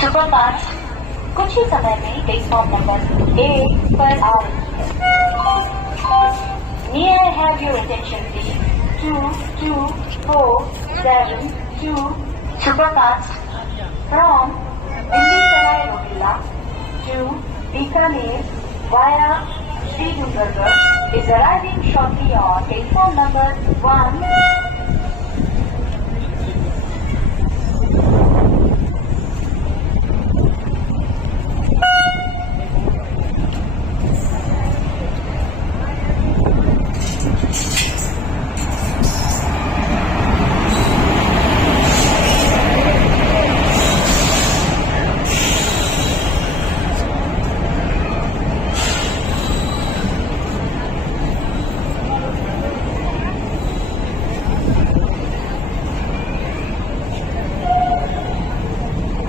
Superfast कुछ ही समय में प्लेटफॉर्म नंबर 8 पर आ रही है। May I have your attention please? 22472 Superfast from Delhi Sarai Rohilla to Bikaner via Sri Dungargarh is arriving shortly on platform number 1